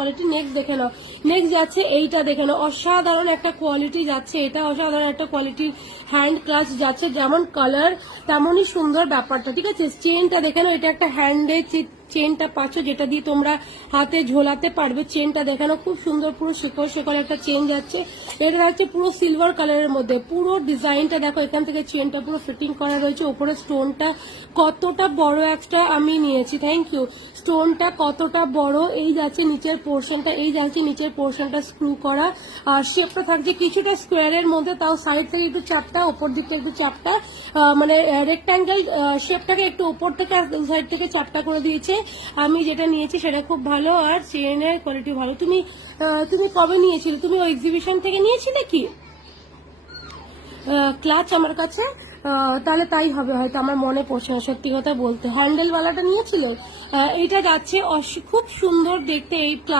Quality. Next দেখে নাও, next যাচ্ছে এইটা দেখে নাও, অসাধারণ একটা কোয়ালিটি যাচ্ছে, এটা অসাধারণ একটা কোয়ালিটির হ্যান্ড ক্লাচ যাচ্ছে, যেমন কালার তেমনই সুন্দর ব্যাপারটা, ঠিক আছে। চেনটা দেখে নাও, এটা একটা হ্যান্ডে চেনটা পাচ্ছ যেটা দিয়ে তোমরা হাতে ঝোলাতে পারবে। চেনটা দেখানো খুব সুন্দর, পুরো শিকড় শিকড় একটা চেন যাচ্ছে। এটা যাচ্ছে পুরো সিলভার কালারের মধ্যে, পুরো ডিজাইনটা দেখো, এখান থেকে চেনটা পুরো ফিটিং করা রয়েছে। উপরে স্টোনটা কতটা বড় একটা আমি নিয়েছি, থ্যাংক ইউ। স্টোনটা কতটা বড়, এই যাচ্ছে নিচের পোর্শনটা, এই যাচ্ছে নিচের পোর্শনটা স্ক্রু করা, আর শেপটা থাকছে কিছুটা স্কোয়ারের মধ্যে, তাও সাইড থেকে একটু চাপটা, ওপর দিকে একটু চাপটা, মানে রেক্ট্যাঙ্গেল শেপটাকে একটু উপর থেকে সাইড থেকে চাপটা করে দিয়েছে। আমি যেটা নিয়েছি সেটা খুব ভালো, আর চেনের কোয়ালিটি ভালো। তুমি কবে নিয়েছিলে? তুমি ওই এক্সিবিশন থেকে নিয়েছিলে কি ক্লাচ আমার কাছে? তাহলে তাই হবে হয়তো, আমার মনে পড়ছে না সত্যি কথা বলতে। হ্যান্ডেলওয়ালাটা নিয়েছিল। এটা যাচ্ছে খুব সুন্দর দেখতে এই ক্লাচ।